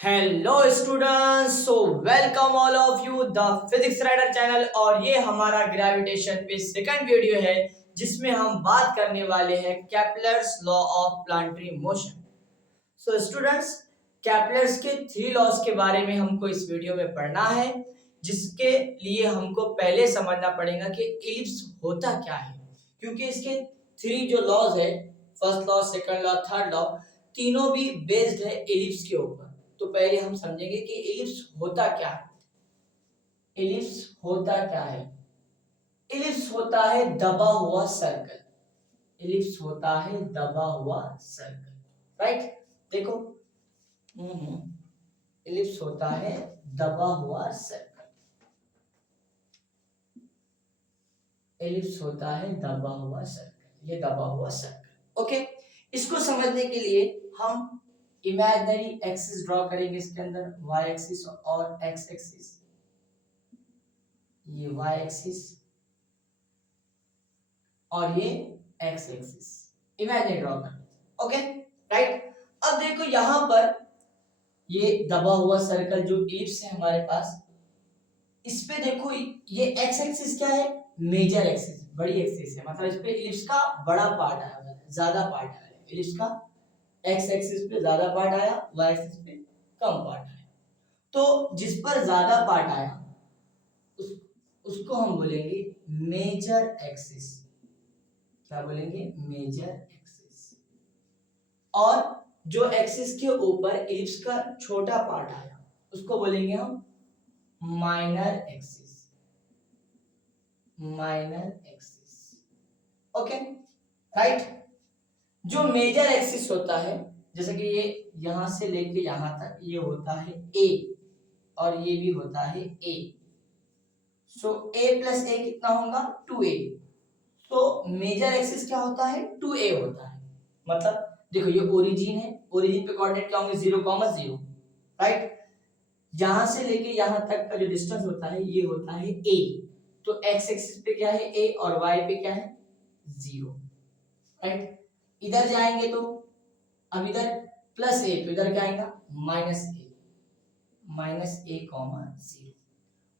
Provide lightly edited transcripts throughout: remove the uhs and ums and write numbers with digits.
Hello students, so welcome all of you the physics rider channel. और ये हमारा gravitation पे सेकंड वीडियो है जिसमें हम बात करने वाले हैं Kepler's law of planetary motion. So students, Kepler's के थ्री लॉज के बारे में हमको इस वीडियो में पढ़ना है, जिसके लिए हमको पहले समझना पड़ेगा कि इलिप्स होता क्या है। क्योंकि इसके थ्री जो लॉज है, first law, second law, third law, तीनों भी बेस्ड है इलिप्स के ऊपर। तो पहले हम समझेंगे कि इलिप्स होता क्या है। इलिप्स होता क्या है? इलिप्स होता है दबा हुआ सर्कल। इलिप्स होता है दबा हुआ सर्कल, राइट। देखो, इलिप्स होता है दबा हुआ सर्कल। इलिप्स होता है दबा हुआ सर्कल, ये दबा हुआ सर्कल। ओके, इसको समझने के लिए हम इमेजिनरी एक्सिस ड्रॉ करेंगे। इसके अंदर वाई एक्सिस और एक्स एक्सिस, ये वाई एक्सिस और ये एक्स एक्सिस इमेजिनरी ड्रॉ कर। Okay, right. अब देखो यहां पर ये दबा हुआ सर्कल जो इलिप्स है हमारे पास, इस पे देखो ये एक्स एक्सिस क्या है? मेजर एक्सिस, बड़ी एक्सिस है। मतलब इस पे इलिप्स का बड़ा पार्ट आया हुआ है, ज्यादा पार्ट आया है इलिप्स का। एक्स एक्सिस पे ज्यादा पार्ट आया, वाई एक्सिस पे कम पार्ट आया। तो जिस पर ज्यादा पार्ट आया उस उसको हम बोलेंगे मेजर एक्सिस। क्या बोलेंगे? Major axis. और जो एक्सिस के ऊपर इलिप्स का छोटा पार्ट आया उसको बोलेंगे हम minor axis. Minor axis, okay, right. जो मेजर एक्सिस होता है, जैसे कि ये यहां से लेके यहां तक ये होता है ए, और ये भी होता है ए। सो ए प्लस ए कितना होगा? 2a। तो मेजर एक्सिस क्या होता है? 2a होता है। मतलब देखो ये ओरिजिन है, ओरिजिन पे कोऑर्डिनेट क्या होंगे? 0, 0, राइट। यहां से लेके यहां तक का जो डिस्टेंस होता है ये होता है a। तो x एक्सिस पे क्या है? a, और y पे क्या है? 0, राइट। इधर जाएंगे तो अब इधर प्लस a, तो इधर क्या आएगा? Minus a comma 0।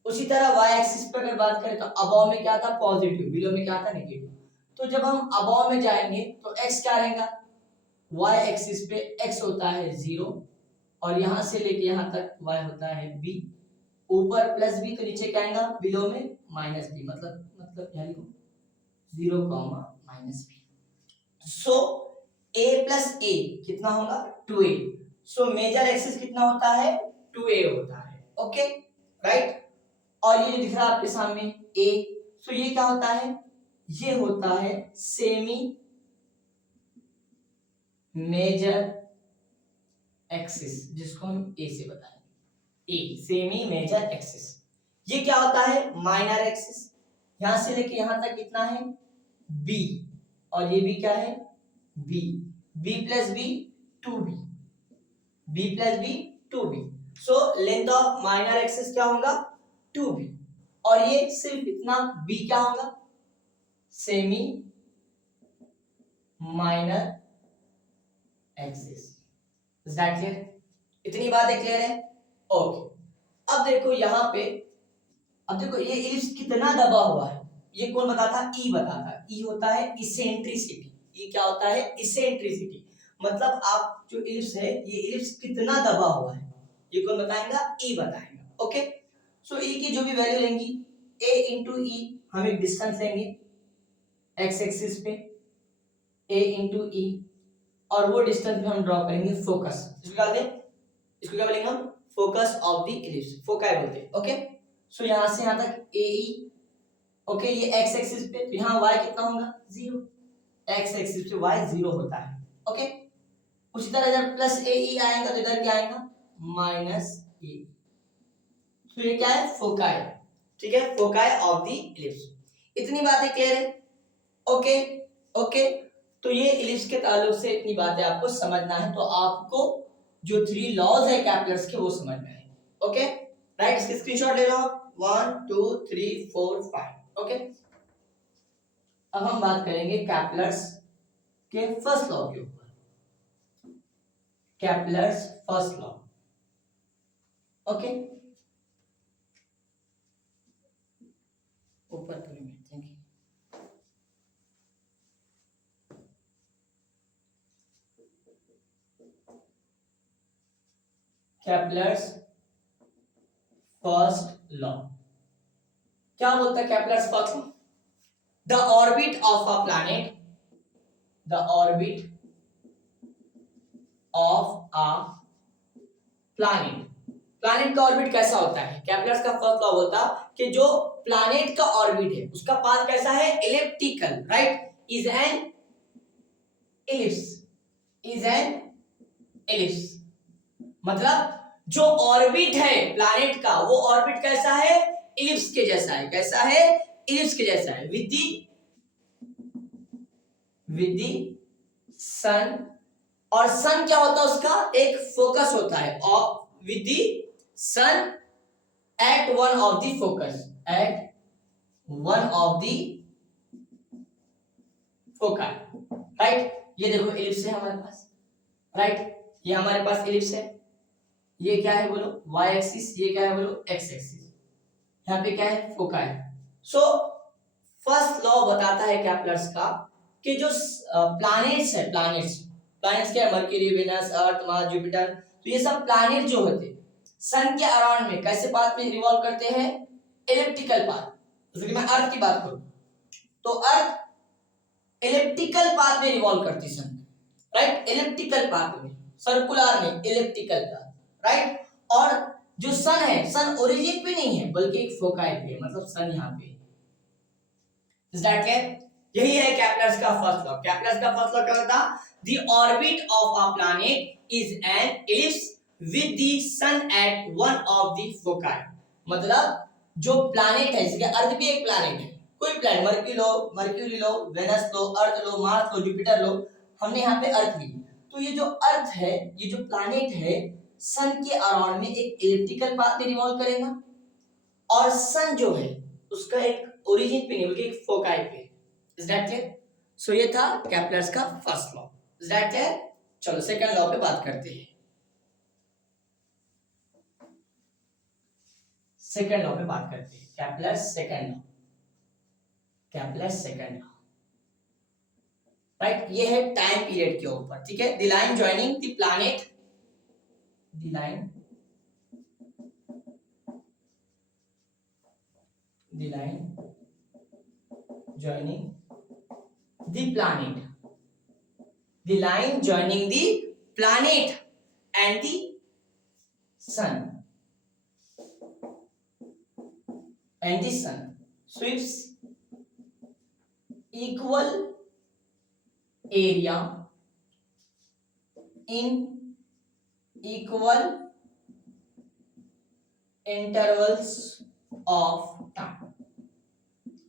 उसी तरह y एक्सिस पे अगर बात करें तो अबव में क्या था? पॉजिटिव, बिलो में क्या था? नेगेटिव। तो जब हम अबव में जाएंगे तो x क्या रहेगा? y एक्सिस पे x होता है 0, और यहां से लेके यहां तक y होता है b। ऊपर प्लस b तो नीचे क्या आएगा? बिलो में माइनस b। मतलब यहाँ लिखो 0 comma minus b। So a plus a कितना होगा? 2a। सो मेजर एक्सिस कितना होता है? 2a होता है। Okay, right. और ये जो दिख रहा है आपके सामने a, सो ये क्या होता है? ये होता है सेमी मेजर एक्सिस, जिसको हम a से बताएंगे। A semi major axis. ये क्या होता है? Minor axis. यहां से लेके यहां तक कितना है? b, और ये भी क्या है? b। b plus b 2b, b plus b 2b। So length of minor axis क्या होगा? 2b। और ये सिर्फ इतना b क्या होगा? Semi minor axis. Is that clear? इतनी बातें क्लियर है? ओके। अब देखो यहां पे, अब देखो ये इलिप्स कितना दबा हुआ है ये कौन बताता? ई बताता। ई होता है इसेंट्रिसिटी। ई क्या होता है? इसेंट्रिसिटी। मतलब आप जो इलिप्स है, ये इलिप्स कितना दबा हुआ है ये कौन बताएगा? ई बताएगा। ओके, सो ई की जो भी वैल्यू लेंगी, a इंटू ई, हम एक डिस्टेंस लेंगे एक्स एक्सिस पे, a इंटू ई, और वो डिस्टेंस में हम ड्रॉ करेंगे फोकस। इसको क्या बोलते हैं? इसको क्या बोलेंगे हम? Focus of the ellipse, foci बोलते हैं। ओके, सो यहां से यहां तक ए ई। ओके, ये एक्स एक्सिस पे, तो यहाँ y कितना होगा? 0। एक्स एक्सिस पे y 0 होता है। ओके, उसी तरह इधर प्लस ए ई आएगा तो इधर क्या आएगा? माइनस ए। तो ये क्या है? फोकाई। ठीक है, फोकाई ऑफ द इलिप्स। इतनी बातें क्लियर है? Okay, okay. तो ये इलिप्स के ताल्लुक से इतनी बातें आपको समझना है। तो आपको जो थ्री लॉज है कैपलर्स के वो समझना है। Okay, right. इसके स्क्रीनशॉट ले लो। 1 2 3 4 5। ओके, अब हम बात करेंगे कैपलर्स के फर्स्ट लॉ के ऊपर। कैपलर्स फर्स्ट लॉ, ओके, ऊपर करेंगे, thank you. Kepler's first law क्या बोलता है? Kepler's first law, the orbit of a planet, the orbit of a planet, planet का ऑर्बिट कैसा होता है? केपलर्स का फर्स्ट लॉ बोलता कि जो प्लैनेट का ऑर्बिट है उसका पाथ कैसा है? Elliptical, right, is an ellipse, is an ellipse. मतलब जो ऑर्बिट है प्लैनेट का वो ऑर्बिट कैसा है? इलिप्स के जैसा है। कैसा है? इलिप्स के जैसा है, विद दी सन। और सन क्या होता है? उसका एक फोकस होता है, और with the sun at one of the focus, at one of the focus, right. ये देखो इलिप्स है हमारे पास, राइट, ये हमारे पास इलिप्स है। ये क्या है बोलो? y axis. ये क्या है बोलो? x axis. यहाँ पे क्या है? फोका है। सो फर्स्ट लॉ बताता है केपलर्स का कि जो प्लैनेट्स है, प्लैनेट्स क्या है? मर्क्यूरी, वेनस, अर्थ, मार्स, जुपिटर, तो ये सब प्लैनेट जो होते हैं सन के अराउंड में कैसे पाथ में रिवॉल्व करते हैं? Elliptical path. जैसे कि मैं अर्थ की बात करूं तो अर्थ इलिप्टिकल पाथ में रिवॉल्व करती है सन, राइट, इलिप्टिकल पाथ में, सर्कुलर में, इलिप्टिकल पाथ, राइट। और जो सन है, सन ओरिजिन पे नहीं है बल्कि एक फोकाई पे है, मतलब सन यहाँ पे। Is that clear? यही है केपलर्स का फर्स्ट लॉ। केपलर्स का फर्स्ट लॉ क्या होता? The orbit of a planet is an ellipse with the sun at one of the foci. मतलब जो प्लैनेट है, जैसे अर्थ भी एक प्लैनेट है, कोई प्लैनेट, मर्क्यूरी लो, वेनस लो, अर्थ लो, मार्स लो, जुपिटर लो, हमने यहाँ पे अर्थ ली। तो ये जो अर्थ है, ये जो प्लैनेट है, सन के अराउंड में एक इलिप्टिकल पाथ में रिवॉल्व करेगा, और सन जो है उसका एक ओरिजिन पे नहीं बल्कि एक फोकाई पे। Is that clear? सो ये था केपलर्स का first law. Is that clear? चलो सेकंड लॉ पे बात करते हैं। सेकंड लॉ पे बात करते हैं, Kepler's second law, Kepler's second law, right. ये है टाइम पीरियड के ऊपर, ठीक है। The line joining the planet, the line joining the planet, the line joining the planet and the sun, sweeps equal area in equal intervals of time,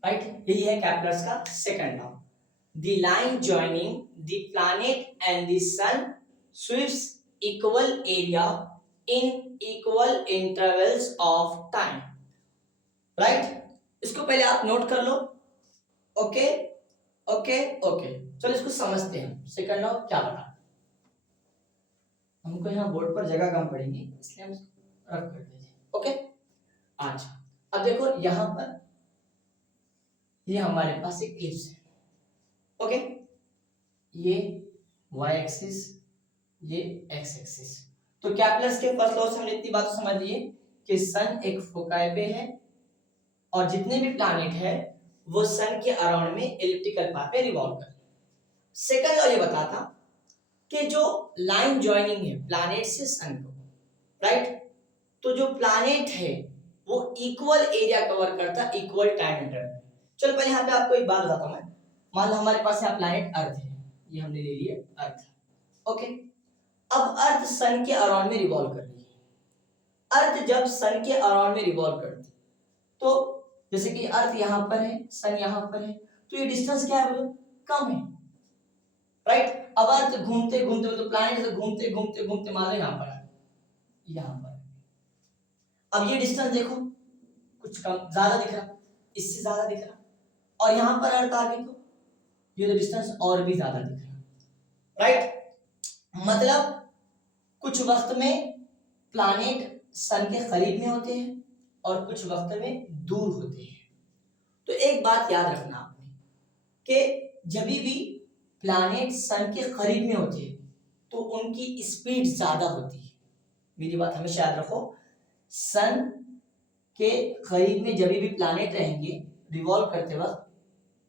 right. यही है Kepler's का second law. The line joining the planet and the sun sweeps equal area in equal intervals of time, right. इसको पहले आप note कर लो। Okay okay okay, चलो इसको समझते हैं। सेकंड लॉ क्या बता, हमको यहाँ बोर्ड पर जगह कम पड़ेगी इसलिए हम रफ कर देंगे। ओके, अच्छा अब देखो यहाँ पर ये हमारे पास एक इलिप्स है, ओके, ये y एक्सिस, ये x एक्सिस। तो केपलर्स के फर्स्ट लॉ से हमने इतनी बात समझ ली कि सन एक फोकाई पे है और जितने भी प्लैनेट है वो सन के अराउंड में एलिप्टिकल पाथ पे रिवॉल्व कर। सेकंड लॉ ये बताता कि जो लाइन जॉइनिंग है प्लैनेट से सन को, राइट, तो जो प्लैनेट है वो इक्वल एरिया कवर करता इक्वल टाइम इंटरवल। चलो पहले यहाँ पे आपको एक बात बताता हूँ मैं। मान लो हमारे पास यहाँ प्लैनेट अर्थ है, ये हमने ले लिया अर्थ, ओके। अब अर्थ सन के अराउंड में रिवॉल्व कर रही है। अर्थ जब सन के अराउंड में रिवॉल्व करती तो जैसे कि अर्थ यहाँ पर है, सन यहाँ पर है, तो ये डिस्टेंस क्या है बोलो? कम है, राइट। अब अर्थ घूमते घूमते मतलब प्लैनेट से घूमते घूमते घूमते मान लो यहाँ पर है, यहाँ पर। अब ये डिस्टेंस देखो कुछ कम ज्यादा दिख रहा, इससे ज्यादा दिख रहा, और यहाँ पर अर्थ आ गई तो ये डिस्टेंस और भी ज्यादा दिख रहा, राइट। मतलब कुछ वक्त में प्लैनेट सन के करीब में होते हैं और कुछ वक्त में दूर होते हैं। तो एक बात याद रखना आपने कि जब भी प्लैनेट सन के करीब में होते हैं तो उनकी स्पीड ज्यादा होती है। मेरी बात हमेशा याद रखो, सन के करीब में जब भी प्लैनेट रहेंगे रिवॉल्व करते वक्त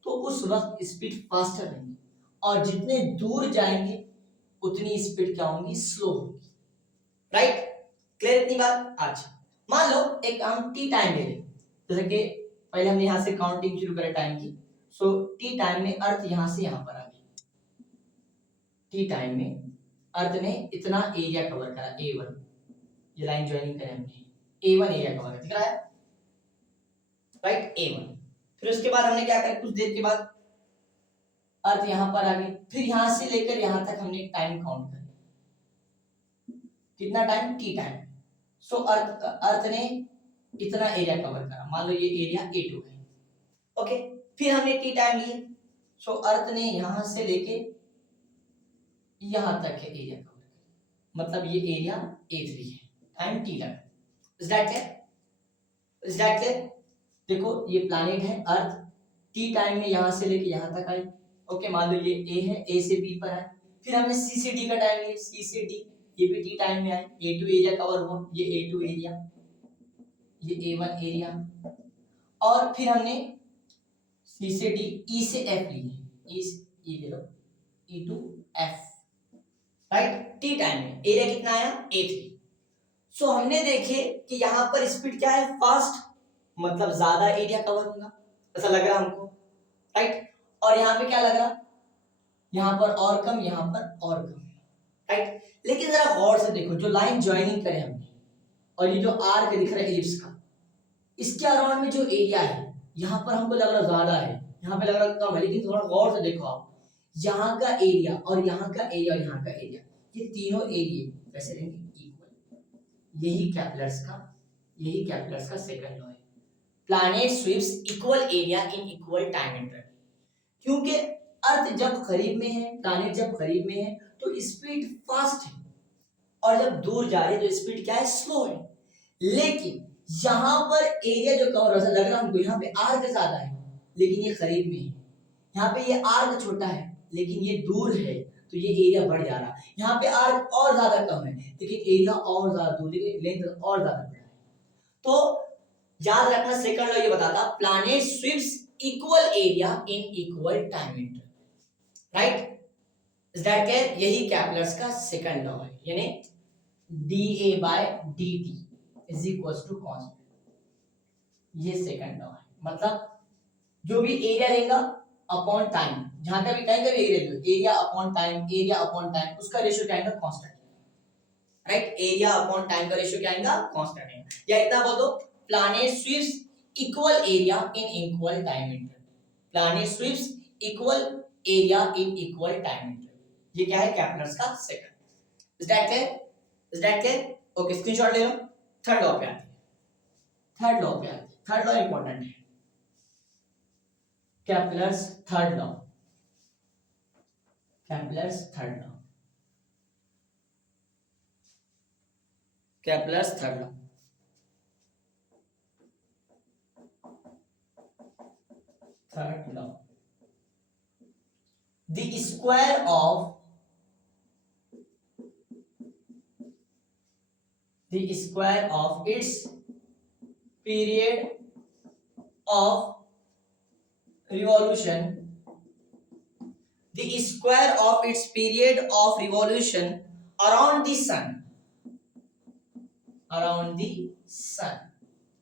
तो उस वक्त स्पीड फास्टर रहेंगी, और जितने दूर जाएंगे उतनी स्पीड क्या होगी, स्लो होगी। राइट, क्लियर इतनी बात? अच्छा, मान लो एक हम टी टाइम ले लें, जैसे कि पहले हमने यहां से काउंटिंग शुरू करें टाइम की। सो टी टाइम में अर्थ यहां से यहां पर आ गई। टी टाइम में अर्थ ने इतना एरिया कवर करा, A1, ये लाइन ज्वाइनिंग करें हमने, A1 एरिया कवर कर, दिख रहा है? Right, A1। फिर उसके बाद हमने क्या करा, कुछ देर के बाद अर्थ यहां पर आ गई, फिर यहां से लेकर यहां तक हमने टाइम काउंट कर, कितना टाइम, टी टाइम। सो अर्थ ने इतना एरिया कवर करा, मान लो ये एरिया A2 है। ओके, फिर हमने टी टाइम लिए, सो अर्थ ने यहां से लेके यहां तक है एरिया कवर करा, मतलब ये एरिया A3 है, टाइम टी लगा। Is that clear? Is that clear? देखो ये प्लैनेट है अर्थ, टी टाइम में यहां से लेके यहां तक आई। ओके, मान लो ये A है, A से B पर है। फिर हमने C से D का टाइम लिया, C से D, ये भी टी टाइम में आए, A2 एरिया कवर हुआ, ये A2 एरिया, ये A1 एरिया। और फिर हमने C से D, E से F लिए, E ले लो, E to F, right, T time में एरिया कितना आया, A3। सो हमने देखे कि यहाँ पर स्पीड क्या है, फास्ट, मतलब ज्यादा एरिया कवर होगा, ऐसा लग रहा हमको, राइट। और यहाँ पे क्या लग रहा, यहाँ पर और कम, यहाँ पर और कम, राइट। लेकिन जरा गौर से देखो, जो लाइन ज्वाइनिंग करे हमने और ये जो आर्क दिख रहा है इलिप्स का, इसके अराउंड में जो एरिया है यहाँ पर हमको लग रहा ज्यादा है, यहाँ पे लग रहा कम है, लेकिन थोड़ा गौर से देखो आप, यहाँ का एरिया और यहाँ का एरिया और यहाँ का एरिया, ये तीनों एरिया कैसे रहेंगे, इक्वल। यही कैप्लर्स का सेकंड लॉ है, planet sweeps equal area in equal time interval. क्योंकि अर्थ जब करीब में है, प्लैनेट जब करीब में है तो स्पीड फास्ट है, और जब दूर जा रही है तो स्पीड क्या है, स्लो है। लेकिन यहाँ पर एरिया जो कवर हो, लग रहा हमको यहाँ पे आर्क ज्यादा है लेकिन ये करीब में है, यहाँ पे ये आर्क छोटा है लेकिन ये दूर है, तो ये एरिया बढ़ जा रहा है। यहाँ पे आर्क और ज्यादा कम है लेकिन एरिया और ज्यादा दूर, लेंथ और ज्यादा बढ़ रहा है। तो याद रखना, सेकंड लॉ ये बताता, planet sweeps equal area in equal time interval, right. Is that clear? यही कैप्लर्स का सेकंड लॉ है, यानी dA/dt is equals to constant, ये सेकंड लॉ है। मतलब जो भी एरिया रहेगा अपॉन टाइम, जहां का भी कहीं का भी area, area upon time, area upon time, उसका रेशियो क्या आएगा, constant, right. Area upon time का रेशियो क्या आएगा, कांस्टेंट आएगा। या इतना बोल दो, planet sweeps equal area in equal time interval, planet sweeps equal area in equal time interval, ये क्या है, कैप्लर्स का second. Is that clear? Is that clear? Okay, screenshot ले लो। थर्ड लॉ पे आते हैं, थर्ड लॉ पे आते हैं, थर्ड लॉ इंपॉर्टेंट है, Kepler's third law, Kepler's third law, Kepler's third law. Third law, the square of its period of revolution, the square of its period of revolution around the sun,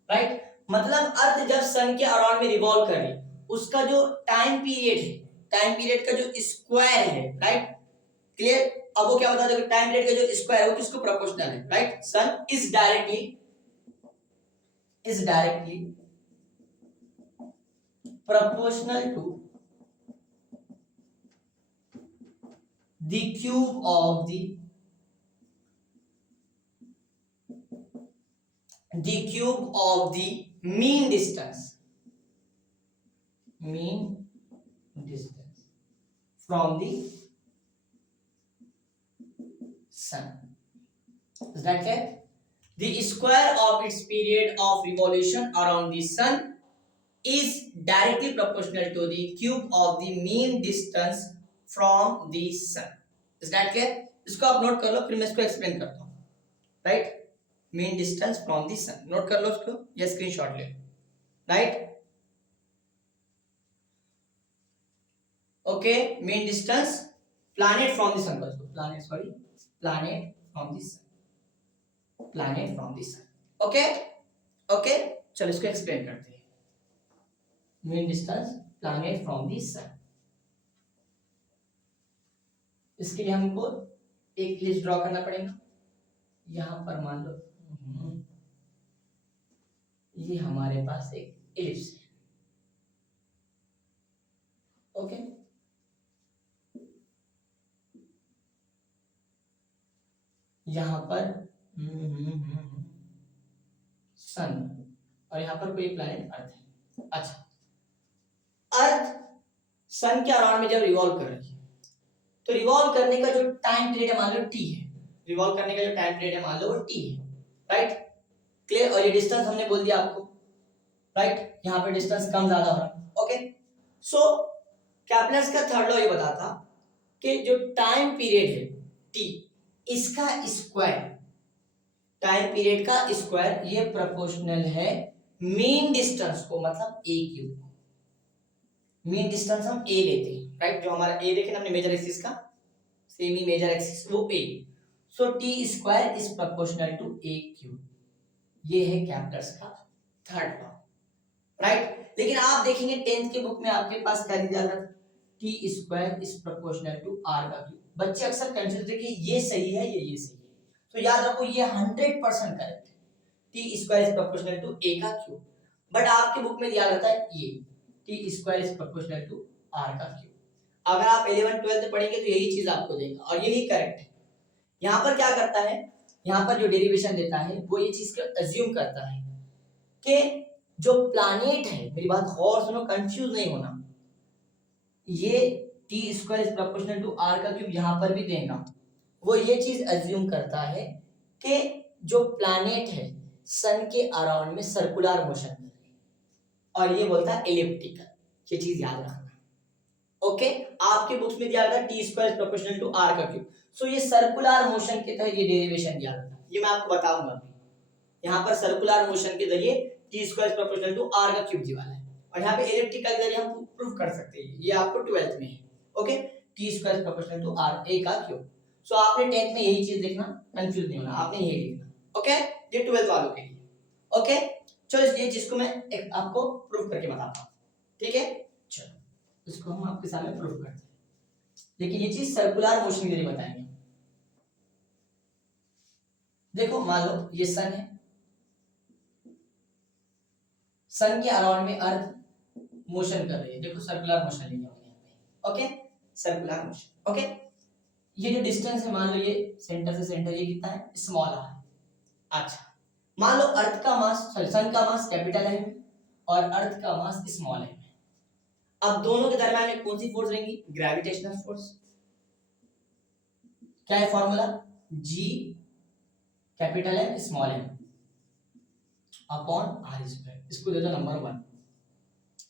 right. मतलब अर्थ जब सन के around में revolve करे, उसका जो time period है, time period का जो स्क्वायर है, राइट, क्लियर। अब वो क्या बता दो, टाइम पीरियड का जो स्क्वायर है वो किसको प्रोपोर्शनल है, right. Sun is directly proportional to the cube of the mean distance from the sun. Is that clear? the square of its period of revolution around the sun is directly proportional to the cube of the mean distance from the sun. Is that clear? इसको आप note कर लो, फिर मैं इसको explain करता हूँ. Right, mean distance from the sun, note कर लो उसको या स्क्रीनशॉट ले. Right, okay. mean distance planet from the sun, planet from the sun, planet from the sun. Okay okay, चलो इसको एक्सप्लेन करते हैं. mean distance planet from the sun. इसके लिए हमको एक लिस्ट ड्रॉ करना पड़ेगा. यहां पर मान लो ये हमारे पास एक इलिप्स है. ओके, यहां पर सन और यहां पर कोई प्लैनेट अर्थ है. अच्छा, अर्थ सन के अराउंड में जब रिवॉल्व कर रही है तो रिवॉल्व करने का जो टाइम पीरियड है मान लो टी है. रिवॉल्व करने का जो टाइम पीरियड है मान लो वो टी है. Right, clear. और ये डिस्टेंस हमने बोल दिया आपको. राइट, यहाँ पे डिस्टेंस कम ज्यादा हो रहा है. ओके, सो कैप्लर्स का थर्ड लॉ ये बताता कि जो टाइम पीरियड है टी, इसका स्क्वायर, टाइम पीरियड का स्क्वायर ये प्रोपोर्शनल है मीन डिस्टेंस को, मतलब ए क्यूब. मीन डिस्टेंस हम ए लेते हैं. राइट, जो हमारा ए देखे ना हमने मेजर एक्सिस का, सेमी मेजर एक्सिस वो A. So T square is proportional to A cube. ये है कैप्लर्स का थर्ड लॉ. राइट, लेकिन आप देखेंगे 10th के बुक में आपके पास क्या दिया था, T square is proportional to R का क्यूब. बच्चे अक्सर कंफ्यूज होते हैं कि ये सही है ये सही है. तो याद रखो ये 100% करेक्ट है. T square is proportional to A का क्यूब. बट आपके बुक में दिया रहता है ये T square is proportional to R का क्यूब. अगर आप 11th 12th पढ़ेंगे तो यही चीज आपको देगा और यही करेक्ट है. यहाँ पर क्या करता है, यहाँ पर जो डेरिवेशन देता है वो ये चीज को अज्यूम करता है कि जो प्लैनेट है, मेरी बात गौर सुनो, कंफ्यूज नहीं होना, ये T square is proportional to R का क्यूब यहाँ पर भी देगा. वो ये चीज अज्यूम करता है कि जो प्लैनेट है सन के अराउंड में सर्कुलर मोशन कर रही है और ये बोलता है एलिप्टिकल. ये चीज याद रखना. ओके, आपके बुक्स में दिया था T square is proportional to R का क्यूब. सो ये सर्कुलर मोशन के तहत ये डेरिवेशन दिया था, ये मैं आपको बताऊंगा अभी. यहाँ पर सर्कुलर मोशन के जरिए T square is proportional to R का क्यूब दिया है और यहाँ पे एलिप्टिकल के जरिए हम प्रूफ कर सकते हैं. ये आपको 12th में है. Okay, T square is proportional to R A का क्यूब. सो आपने 10th में यही चीज देखना, कंफ्यूज नहीं होना, आपने यही लिखना. ओके, ये 12th वालों के लिए. ओके, चलो ये चीज को मैं एक आपको प्रूफ करके बताता हूँ. ठीक है, चलो इसको हम आपके सामने प्रूफ करते हैं. लेकिन ये चीज सर्कुलर मोशन के लिए बताएंगे. देखो मान लो ये सन है, सन के अराउंड में अर्थ मोशन कर रही है. देखो सर्कुलर मोशन लेंगे हम यहाँ पे. Okay, circular motion. ओके, ये जो डिस्टेंस है मान लो ये सेंटर से सेंटर ये कितना है, स्मॉल आर. अच्छा, मान लो अर्थ का मास, सॉरी सन का मास कैपिटल है और अर्थ का मास स्मॉल है. अब दोनों के दरम्यान में कौन सी फोर्स रहेंगी, ग्रेविटेशनल फोर्स. क्या है फॉर्मूला, जी कैपिटल है स्मॉल है अपॉन आर स्क्वायर. इसको दे दो नंबर 1.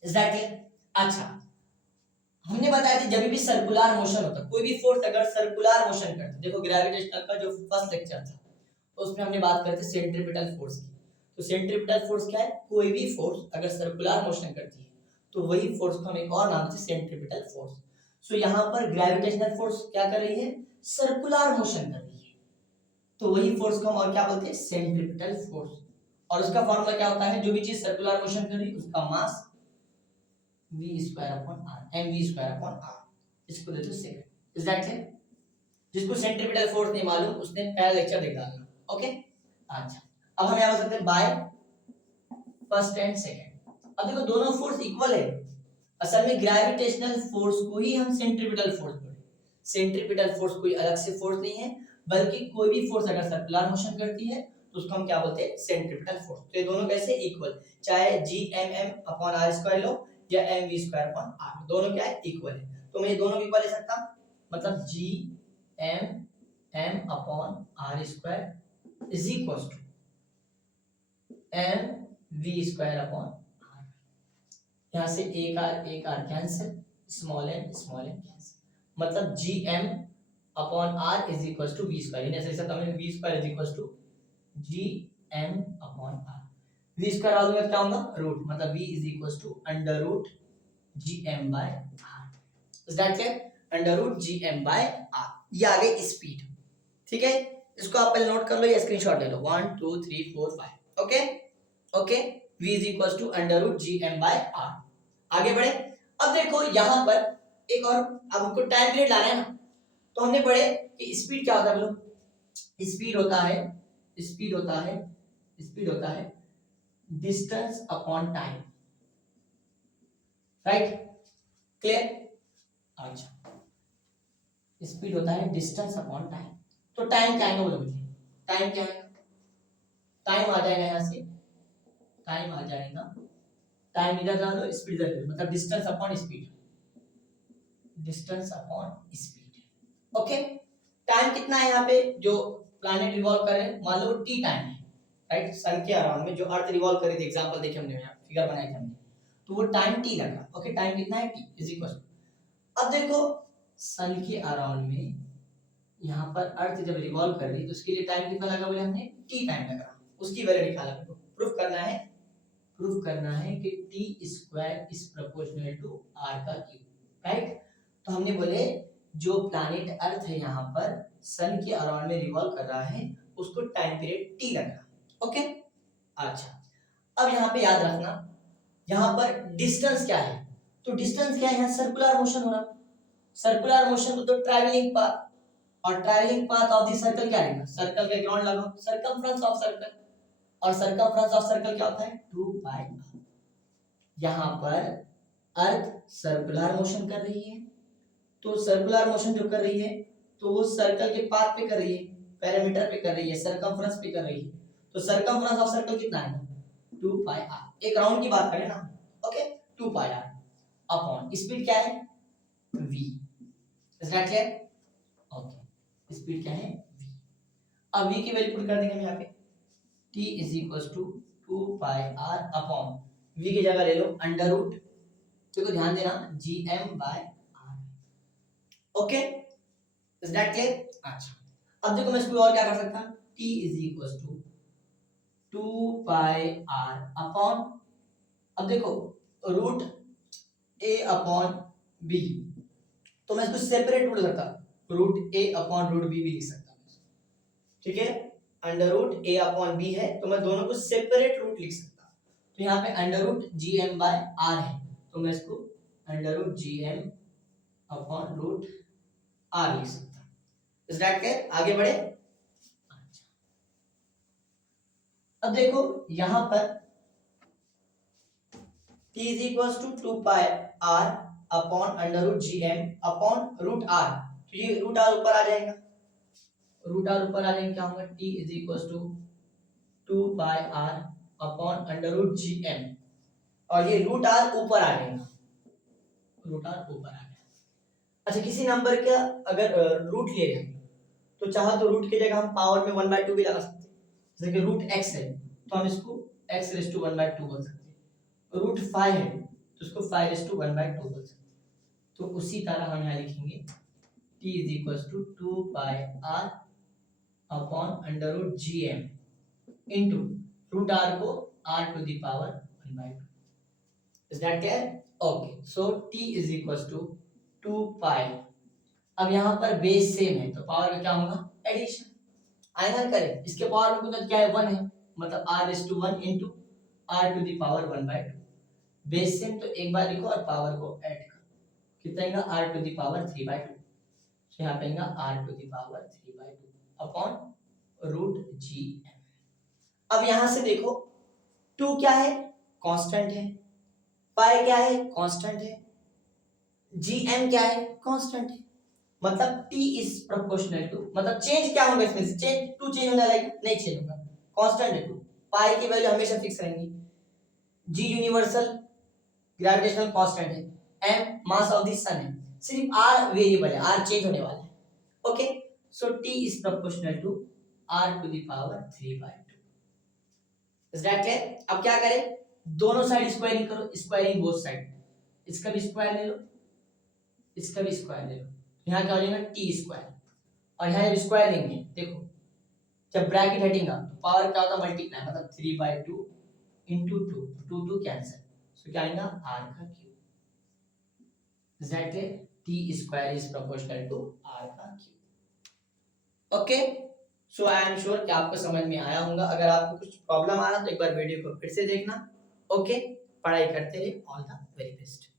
Is that clear? अच्छा, हमने बताया था जब भी सर्कुलर मोशन होता है, कोई भी फोर्स अगर सर्कुलर मोशन करता है, देखो ग्रेविटेशनल का जो फर्स्ट लेक्चर था तो उसमें हमने बात करते थे सेंट्रीपिटल फोर्स की. तो सेंट्रीपिटल फोर्स क्या है, कोई भी फोर्स अगर सर्कुलर मोशन करती है तो वही फोर्स को हम एक और नाम से सेंट्रीपिटल फोर्स. सो यहाँ पर ग्रेविटेशनल फोर्स क्या कर रही है, सर्कुलर मोशन कर रही है, तो वही फोर्स को हम और क्या बोलते हैं, सेंट्रीपिटल फोर्स. और उसका फॉर्मूला क्या होता है, जो भी चीज सर्कुलर मोशन कर रही है उसका मास v square upon r, mv square upon r. इसको दे दो सेकंड. Is that clear? जिसको सेंट्रीपिटल फोर्स नहीं मालूम उसने पहला लेक्चर देख डालना. ओके, अच्छा, अब हम क्या बोल सकते हैं, बाय फर्स्ट एंड सेकंड. अब देखो दोनों फोर्स इक्वल है. असल में ग्रेविटेशनल फोर्स को ही हम सेंट्रीपिटल फोर्स बोलते हैं. सेंट्रीपिटल फोर्स कोई अलग से फोर्स नहीं है, बल्कि कोई भी फोर्स अगर सर्कुलर मोशन करती है तो उसको हम क्या बोलते हैं, सेंट्रीपिटल फोर्स. तो ये दोनों कैसे इक्वल, चाहे G M M upon R square लो या M V square upon R, दोनों क्या है, इक्वल है. तो मैं ये दोनों इक्वल ले सकता, मतलब G M M upon R square is equal to M V square upon R. यहाँ से एक R cancel, small N cancel, मतलब G M upon R is equal to V square. ऐसे V square is equal to G M upon R. V square वाले में क्या होगा root, मतलब V is equal to under root G M by R. Is that clear? Under root G M by R. ये आ गई speed. ठीक है, इसको आप पहले नोट कर लो या स्क्रीनशॉट ले लो। 1 2 3 4 5। Okay okay, v is equal to under root G M by R. आगे बढ़े। अब देखो यहाँ पर एक और, अब हमको टाइम पीरियड लाना है ना, तो हमने पढ़े कि स्पीड क्या होता है बोलो। स्पीड होता है, स्पीड होता है, स्पीड होता है distance upon time. Right, clear? अच्छा, स्पीड होता है डिस्टेंस अपॉन टाइम। तो टाइम क्या आएगा बोलो मुझे, टाइम क्या आएगा? टाइम आ जाएगा यहाँ से, टाइम आ जाएगा, टाइम इधर डालो स्पीड इधर, मतलब distance upon speed, distance upon speed. Okay, time कितना है यहाँ पे जो प्लैनेट रिवॉल्व कर रहे हैं, मान लो टी टाइम है, राइट? सन के अराउंड में जो अर्थ रिवॉल्व कर रही थी, एग्जांपल देखे हमने, यहाँ फिगर बनाए थे हमने, तो वो टाइम टी लगा। ओके, टाइम कितना है टी इज इक्वल। अब देखो सन के अराउंड में यहाँ पर अर्थ जब रिवॉल्व कर रही है तो उसके लिए टाइम कितना लगा बोले हमने, टी टाइम लगा। उसकी वैल्यू निकाला, प्रूफ करना है, प्रूफ करना है कि T square is proportional to R का क्यूब। राइट, तो हमने बोले जो प्लैनेट अर्थ है यहाँ पर सन के अराउंड में रिवॉल्व कर रहा है, उसको टाइम पीरियड टी लगा। ओके, अच्छा, अब यहाँ पे याद रखना, यहाँ पर डिस्टेंस क्या है, तो डिस्टेंस क्या है, यहाँ सर्कुलर मोशन हो रहा, सर्कुलर मोशन तो ट्रैवलिंग पाथ, और travelling path of the circle क्या रहेगा, सर्कल के ग्राउंड लगाओ, सर्कमफ्रेंस ऑफ सर्कल, और सर्कमफ्रेंस ऑफ सर्कल क्या होता है 2 पाई आर। यहाँ पर अर्थ सर्कुलर मोशन कर रही है, तो सर्कुलर मोशन जो कर रही है तो वो सर्कल के पाथ पे कर रही है, पैरामीटर पे कर रही है, सर्कमफ्रेंस पे कर रही है, तो सर्कमफ्रेंस ऑफ सर्कल कितना है 2 पाई आर। एक राउंड की बात करें ना, okay, 2 pi R upon speed क्या है v। Is that clear? Okay, speed क्या है v। अब v की वैल्यू पुट कर देंगे हम यहाँ पे, t is equal to 2 pi r upon v की जगह ले लो अंडर रूट, देखो ध्यान देना gm by r। Okay, is that clear? अच्छा, अब देखो मैं इसको और क्या कर सकता हूं, t is equal to 2 pi r upon, अब देखो रूट a अपॉन b, तो मैं इसको सेपरेट बोल सकता, root a upon root b भी लिख सकता हूं। ठीक है, under root a upon b है, तो मैं दोनों को सेपरेट रूट लिख सकता हूं। तो यहाँ पे under root gm by r है, तो मैं इसको under root gm upon root r लिख सकता हूं। Is that clear? आगे बढ़े। अब देखो यहां पर t is equal to 2 pi r upon under root gm upon root r, तो ये रूट r ऊपर आ जाएगा, रूट r ऊपर आ जाएगा, क्या होगा t is equal to 2 pi r upon under root gm, और ये रूट r ऊपर आ जाएगा, रूट r ऊपर आ गया। अच्छा, किसी नंबर का अगर रूट ले रहे हैं तो चाहे तो रूट की जगह हम पावर में 1/2 भी लगा सकते हैं, जैसे कि रूट x है तो हम इसको x रेज़ टू 1/2 बोल सकते हैं, रूट 5 है तो इसको 5 रेज़ टू 1/2 बोल सकते हैं। तो उसी तरह हम यहाँ लिखेंगे t is equal to 2 pi r upon under root gm into root r को r to the power 1/2। Is that clear? Okay, so t is equal to 2 pi, अब यहाँ पर बेस सेम है तो पावर का क्या होगा एडिशन, आइना करें, इसके पावर में कुछ क्या है 1 है, मतलब r raise to 1 into r to the power 1/2। Base same तो एक बार लिखो और पावर को ऐड करो, कितना आएगा r टू द पावर 3/2, तो यहाँ पे आएगा r to the power 3/2 upon root gm। अब यहाँ से देखो 2 क्या है कांस्टेंट है, पाई क्या है कांस्टेंट है, gm क्या है कांस्टेंट है, मतलब t इज प्रोपोर्शनल टू, मतलब चेंज क्या होगा इसमें से, चेंज 2 चेंज होने लगेगा नहीं, चेंज होगा, कांस्टेंट है 2, पाई की वैल्यू हमेशा फिक्स रहेंगी, g यूनिवर्सल ग्रेविटेशनल कांस्टेंट है, m mass of the sun है, सिर्फ r वेरिएबल है, r चेंज होने वाला है। Okay, so t is proportional to r to the power 3/2। Is that clear? अब क्या करें, दोनों साइड स्क्वायरिंग करो, स्क्वायरिंग बोथ साइड, इसका भी स्क्वायर ले लो, इसका भी स्क्वायर ले लो, यहाँ क्या हो जाएगा टी स्क्वायर, और यहाँ जब स्क्वायर लेंगे देखो जब ब्रैकेट हटेगा तो पावर क्या होता है मल्टीप्लाई, मतलब 3/2 into 2, 2 कैंसिल, सो क्या आएगा r का cube, is that clear? t square is proportional to r का cube. Okay, so I am sure कि आपको समझ में आया होगा। अगर आपको कुछ प्रॉब्लम आ रहा तो एक बार वीडियो को फिर से देखना। ओके, पढ़ाई करते रहिए, ऑल द वेरी बेस्ट।